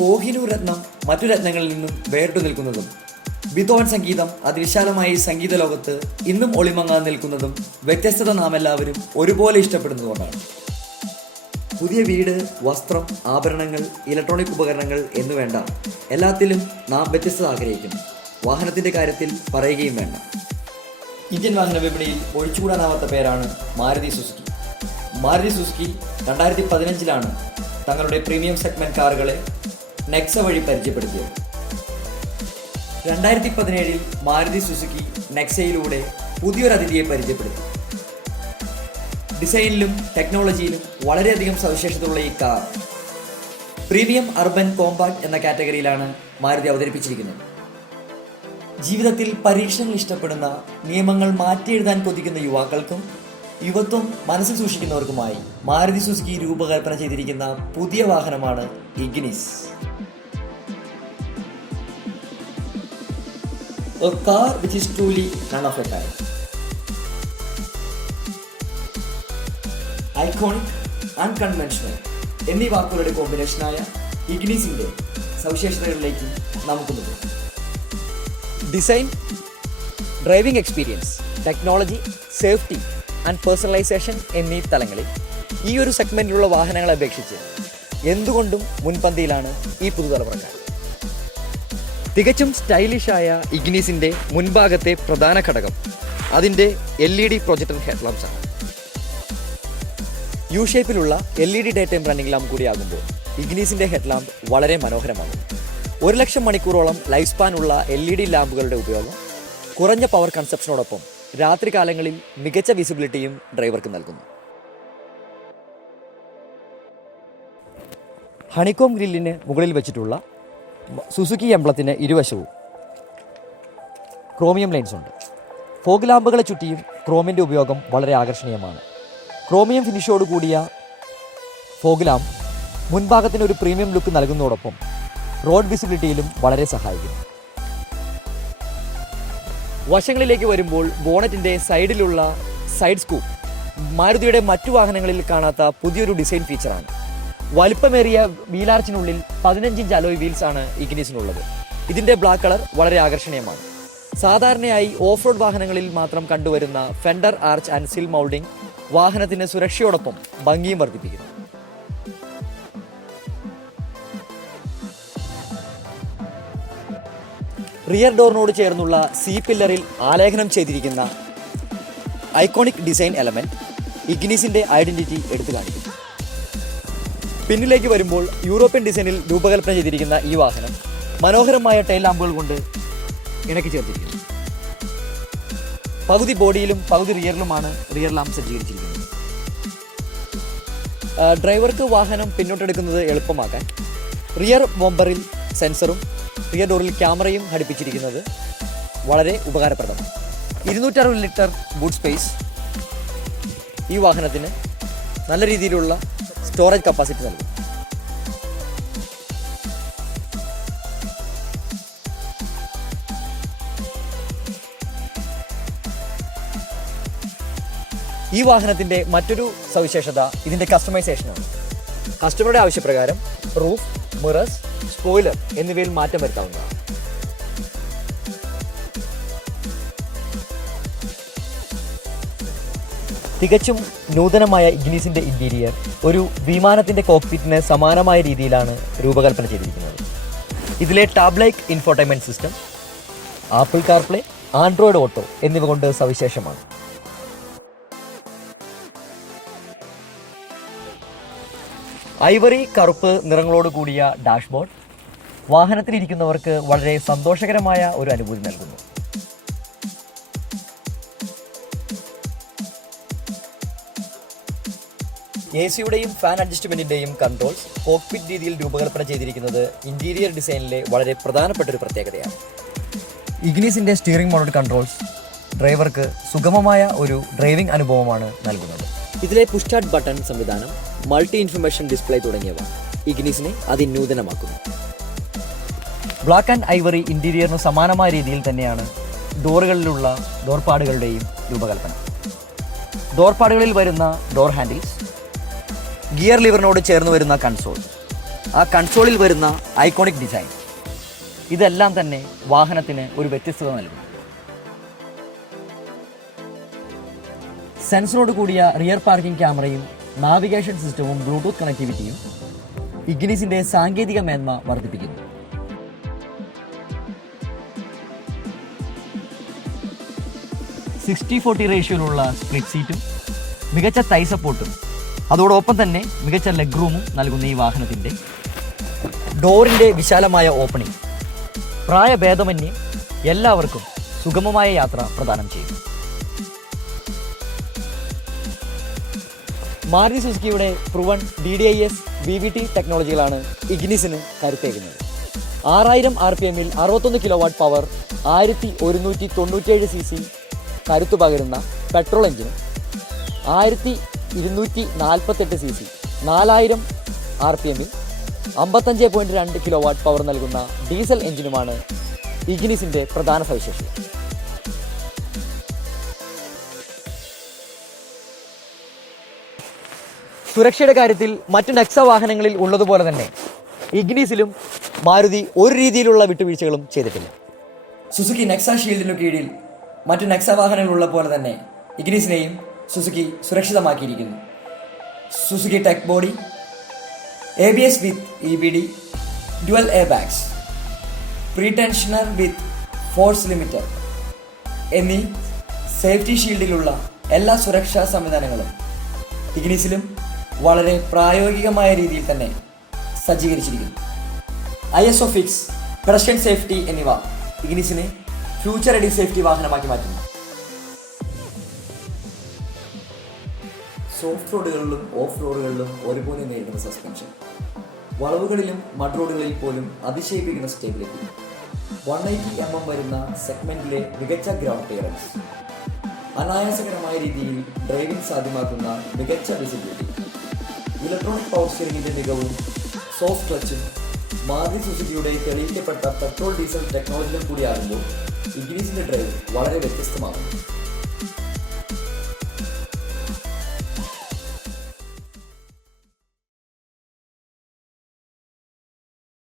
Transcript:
കോഹിനൂർ രത്നം മറ്റു രത്നങ്ങളിൽ നിന്നും വേറിട്ടു നിൽക്കുന്നതും ബിതോൺ സംഗീതം അതിവിശാലമായ ഈ സംഗീത ലോകത്ത് ഇന്നും ഒളിമങ്ങാൻ നിൽക്കുന്നതും വ്യത്യസ്തത നാം എല്ലാവരും ഒരുപോലെ ഇഷ്ടപ്പെടുന്നതുകൊണ്ടാണ്. പുതിയ വീട്, വസ്ത്രം, ആഭരണങ്ങൾ, ഇലക്ട്രോണിക് ഉപകരണങ്ങൾ എന്നു വേണ്ട എല്ലാത്തിലും നാം വ്യത്യസ്തത ആഗ്രഹിക്കുന്നു. വാഹനത്തിൻ്റെ കാര്യത്തിൽ പറയുകയും വേണ്ട. ഇന്ത്യൻ വാഹന വിപണിയിൽ ഒഴിച്ചുകൂടാനാവാത്ത പേരാണ് മാരുതി സുസുക്കി. മാരുതി സുസുക്കി 2015 തങ്ങളുടെ പ്രീമിയം സെഗ്മെന്റ് കാറുകളെ നെക്സ വഴി പരിചയപ്പെടുത്തിയത്. 2017 മാരുതി സുസുക്കി നെക്സയിലൂടെ പുതിയൊരു അതിഥിയെ പരിചയപ്പെടുത്തി. ഡിസൈനിലും ടെക്നോളജിയിലും വളരെയധികം സവിശേഷതയുള്ള ഈ കാർ പ്രീമിയം അർബൻ കോമ്പാക്ട് എന്ന കാറ്റഗറിയിലാണ് മാരുതി അവതരിപ്പിച്ചിരിക്കുന്നത്. ജീവിതത്തിൽ പരീക്ഷണങ്ങൾ ഇഷ്ടപ്പെടുന്ന, നിയമങ്ങൾ മാറ്റിയെഴുതാൻ കൊതിക്കുന്ന യുവാക്കൾക്കും യുവത്വം മനസ്സിൽ സൂക്ഷിക്കുന്നവർക്കുമായി മാരുതി സുസുക്കി രൂപകൽപ്പന ചെയ്തിരിക്കുന്ന പുതിയ വാഹനമാണ് Ignis. A car which is truly none of a kind. Iconic, unconventional എന്നീ വാക്കുകളുടെ കോമ്പിനേഷനായ ഇഗ്നിസിന്റെ സവിശേഷതകളിലേക്ക് നമുക്ക് നോക്കാം. Design, driving experience, technology, safety and personalisation എന്നീ തലങ്ങളിൽ ഈ ഒരു സെഗ്മെന്റിലുള്ള വാഹനങ്ങളെ അപേക്ഷിച്ച് എന്തുകൊണ്ടും മുൻപന്തിയിലാണ് ഈ പുതുതലമുറക്കാർ. തികച്ചും സ്റ്റൈലിഷായ ഇഗ്നിസിന്റെ മുൻഭാഗത്തെ പ്രധാന ഘടകം അതിൻ്റെ LED പ്രൊജക്ടർ ഹെഡ്ലാംപ്സ് ആണ്. യു ഷേപ്പിലുള്ള LED day time running lamp കൂടിയാകുമ്പോൾ ഇഗ്നിസിന്റെ ഹെഡ്ലാമ്പ് വളരെ മനോഹരമാണ്. 1,00,000 മണിക്കൂറോളം ലൈഫ് സ്പാൻ ഉള്ള LED ലാമ്പുകളുടെ ഉപയോഗം കുറഞ്ഞ പവർ കൺസപ്ഷനോടൊപ്പം രാത്രികാലങ്ങളിൽ മികച്ച വിസിബിലിറ്റിയും ഡ്രൈവർക്ക് നൽകുന്നു. ഹണികോം ഗ്രില്ലിന് മുകളിൽ വെച്ചിട്ടുള്ള സുസുക്കി എംബ്ലത്തിന് ഇരുവശവും ക്രോമിയം ലൈൻസ് ഉണ്ട്. ഫോഗ് ലാമ്പുകളെ ചുറ്റിയും ക്രോമിൻ്റെ ഉപയോഗം വളരെ ആകർഷണീയമാണ്. ക്രോമിയം ഫിനിഷോട് കൂടിയ ഫോഗ് ലാമ്പ് മുൻഭാഗത്തിന് ഒരു പ്രീമിയം ലുക്ക് നൽകുന്നതോടൊപ്പം റോഡ് വിസിബിലിറ്റിയിലും വളരെ സഹായിക്കുന്നു. വശങ്ങളിലേക്ക് വരുമ്പോൾ ബോണറ്റിൻ്റെ സൈഡിലുള്ള സൈഡ് സ്കൂപ്പ് മാരുതിയുടെ മറ്റു വാഹനങ്ങളിൽ കാണാത്ത പുതിയൊരു ഡിസൈൻ ഫീച്ചറാണ്. വലിപ്പമേറിയ വീലാർച്ചിനുള്ളിൽ 15 ഇഞ്ച് അലോയ് വീൽസ് ആണ് ഇഗ്നിസിനുള്ളത്. ഇതിൻ്റെ ബ്ലാക്ക് കളർ വളരെ ആകർഷണീയമാണ്. സാധാരണയായി ഓഫ് റോഡ് വാഹനങ്ങളിൽ മാത്രം കണ്ടുവരുന്ന ഫെൻഡർ ആർച്ച് ആൻഡ് സിൽ മൗൾഡിംഗ് വാഹനത്തിന് സുരക്ഷയോടൊപ്പം ഭംഗിയും വർദ്ധിപ്പിക്കുന്നു. റിയർ ഡോറിനോട് ചേർന്നുള്ള സി പില്ലറിൽ ആലേഖനം ചെയ്തിരിക്കുന്ന ഐക്കോണിക് ഡിസൈൻ എലമെന്റ് ഇഗ്നിസിന്റെ ഐഡന്റിറ്റി എടുത്തു കാണിക്കുന്നു. പിന്നിലേക്ക് വരുമ്പോൾ യൂറോപ്യൻ ഡിസൈനിൽ രൂപകൽപ്പന ചെയ്തിരിക്കുന്ന ഈ വാഹനം മനോഹരമായ ടൈൽ ലാമ്പുകൾ കൊണ്ട് ഇണക്കി ചേർത്തിരിക്കുന്നു. പകുതി ബോഡിയിലും പകുതി റിയറിലുമാണ് റിയർ ലാമ്പ് സജ്ജീകരിച്ചിരിക്കുന്നത്. ഡ്രൈവർക്ക് വാഹനം പിന്നോട്ടെടുക്കുന്നത് എളുപ്പമാക്കാൻ റിയർ ബമ്പറിൽ സെൻസറും റിയർ ഡോറിൽ ക്യാമറയും ഘടിപ്പിച്ചിരിക്കുന്നത് വളരെ ഉപകാരപ്രദമാണ്. 260 ലിറ്റർ ബൂട്ട് സ്പേസ് ഈ വാഹനത്തിന് നല്ല രീതിയിലുള്ള സ്റ്റോറേജ് കപ്പാസിറ്റി നൽകും. ഈ വാഹനത്തിൻ്റെ മറ്റൊരു സവിശേഷത ഇതിൻ്റെ കസ്റ്റമൈസേഷനാണ്. കസ്റ്റമറുടെ ആവശ്യപ്രകാരം റൂഫ്, മിറേഴ്സ്, സ്പോയിലർ എന്നിവയിൽ മാറ്റം വരുത്താവുന്നതാണ്. തികച്ചും നൂതനമായ ഇഗ്നിസിന്റെ ഇന്റീരിയർ ഒരു വിമാനത്തിന്റെ കോക്പിറ്റിന് സമാനമായ രീതിയിലാണ് രൂപകൽപ്പന ചെയ്തിരിക്കുന്നത്. ഇതിലെ tab like infotainment system, apple CarPlay, Android auto എന്നിവ കൊണ്ട് സവിശേഷമാണ്. ഐവറി കറുപ്പ് നിറങ്ങളോട് കൂടിയ ഡാഷ്ബോർഡ് വാഹനത്തിലിരിക്കുന്നവർക്ക് വളരെ സന്തോഷകരമായ ഒരു അനുഭൂതി നൽകുന്നു. AC-യുടെയും ഫാൻ അഡ്ജസ്റ്റ്മെന്റിന്റെയും കൺട്രോൾസ് കോക്പിറ്റ് രീതിയിൽ രൂപകൽപ്പന ചെയ്തിരിക്കുന്നത് ഇന്റീരിയർ ഡിസൈനിലെ വളരെ പ്രധാനപ്പെട്ട ഒരു പ്രത്യേകതയാണ്. ഇഗ്നിസിന്റെ സ്റ്റിയറിംഗ് മോഡ് കൺട്രോൾസ് ഡ്രൈവർക്ക് സുഗമമായ ഒരു ഡ്രൈവിംഗ് അനുഭവമാണ് നൽകുന്നത്. ഇതിലെ പുഷ് സ്റ്റാർട്ട് ബട്ടൺ സംവിധാനം, മൾട്ടി ഇൻഫർമേഷൻ ഡിസ്പ്ലേ തുടങ്ങിയവ ഇഗ്നിസിനെ അതിനൂതനമാക്കുന്നു. ബ്ലാക്ക് ആൻഡ് ഐവറി ഇന്റീരിയറിന് സമാനമായ രീതിയിൽ തന്നെയാണ് ഡോറുകളിലുള്ള ഡോർപാടുകളുടെയും രൂപകൽപ്പന. ഡോർപാടുകളിൽ വരുന്ന ഡോർ ഹാൻഡിൽസ്, ഗിയർ ലിവറിനോട് ചേർന്ന് വരുന്ന കൺസോൾ, ആ കൺസോളിൽ വരുന്ന ഐക്കോണിക് ഡിസൈൻ, ഇതെല്ലാം തന്നെ വാഹനത്തിന് ഒരു വ്യത്യസ്തത നൽകും. സെൻസറോട് കൂടിയ റിയർ പാർക്കിംഗ് ക്യാമറയും നാവിഗേഷൻ സിസ്റ്റവും ബ്ലൂടൂത്ത് കണക്ടിവിറ്റിയും ഇഗ്നിസിന്റെ സാങ്കേതിക മേന്മ വർദ്ധിപ്പിക്കുന്നു. 60-40 റേഷ്യോയിലുള്ള സ്പ്ലിറ്റ് സീറ്റും മികച്ച തൈ സപ്പോർട്ടും അതോടൊപ്പം തന്നെ മികച്ച ലെഗ് റൂമും നൽകുന്ന ഈ വാഹനത്തിൻ്റെ ഡോറിൻ്റെ വിശാലമായ ഓപ്പണിംഗ് പ്രായഭേദമന്യേ എല്ലാവർക്കും സുഗമമായ യാത്ര പ്രദാനം ചെയ്യും. മാരുതി സുസുക്കിയുടെ പ്രൂവൺ DDIS VVT ടെക്നോളജികളാണ് ഇഗ്നിസിന് കരുത്തേകുന്നത്. 6000 RPM 61 കിലോവാട്ട് പവർ, 1197 cc കരുത്തു പകരുന്ന പെട്രോൾ എഞ്ചിനും 1248 cc 4000 RPM 55.2 കിലോവാട്ട് പവർ നൽകുന്ന ഡീസൽ എഞ്ചിനുമാണ് ഇഗ്നിസിൻ്റെ പ്രധാന സവിശേഷത. സുരക്ഷയുടെ കാര്യത്തിൽ മറ്റ് നെക്സ വാഹനങ്ങളിൽ ഉള്ളതുപോലെ തന്നെ ഇഗ്നിസിലും മാരുതി ഒരു രീതിയിലുള്ള വിട്ടുവീഴ്ചകളും ചെയ്തിട്ടില്ല. സുസുക്കി നെക്സ ഷീൽഡിനു കീഴിൽ മറ്റു നെക്സ വാഹനങ്ങളുള്ള പോലെ തന്നെ ഇഗ്നിസിനെയും സുസുക്കി സുരക്ഷിതമാക്കിയിരിക്കുന്നു. Suzuki tech body, ABS with EBD, dual air bags, pretensioner with force limiter എന്നീ സേഫ്റ്റി ഷീൽഡിലുള്ള എല്ലാ സുരക്ഷാ സംവിധാനങ്ങളും ഇഗ്നിസിലും വളരെ പ്രായോഗികമായ രീതിയിൽ തന്നെ സജ്ജീകരിച്ചിരിക്കുന്നു. ISO ഫിക്സ്, പെഡസ്ട്രിയൻ സേഫ്റ്റി എന്നിവ ഇഗ്നിസിനെ ഫ്യൂച്ചർ റെഡി സേഫ്റ്റി വാഹനമാക്കി മാറ്റുന്നു. സോഫ്റ്റ് റോഡുകളിലും ഓഫ് റോഡുകളിലും ഒരുപോലെ നേരിടുന്ന സസ്പെൻഷൻ, വളവുകളിലും മഡ് റോഡുകളിൽ പോലും അതിശയിപ്പിക്കുന്ന സ്റ്റെബിലിറ്റി, 180 mm വരുന്ന സെഗ്മെന്റിലെ മികച്ച ഗ്രൗണ്ട് ക്ലിയറൻസ്, അനായാസകരമായ രീതിയിൽ ഡ്രൈവിംഗ് സാധ്യമാക്കുന്ന മികച്ച വിസിബിലിറ്റി, ഇലക്ട്രോണിക് പവർ സ്റ്റിയറിംഗിന്റെ മികവും സോഫ്റ്റ് ക്ലച്ചും മാരുതി സുസുക്കിയുടെ തെളിയിക്കപ്പെട്ട പെട്രോൾ ഡീസൽ ടെക്നോളജിയും കൂടിയാകുമ്പോൾ ഇഗ്നിസിന്റെ ഡ്രൈവ് വളരെ വ്യത്യസ്തമാകുന്നു.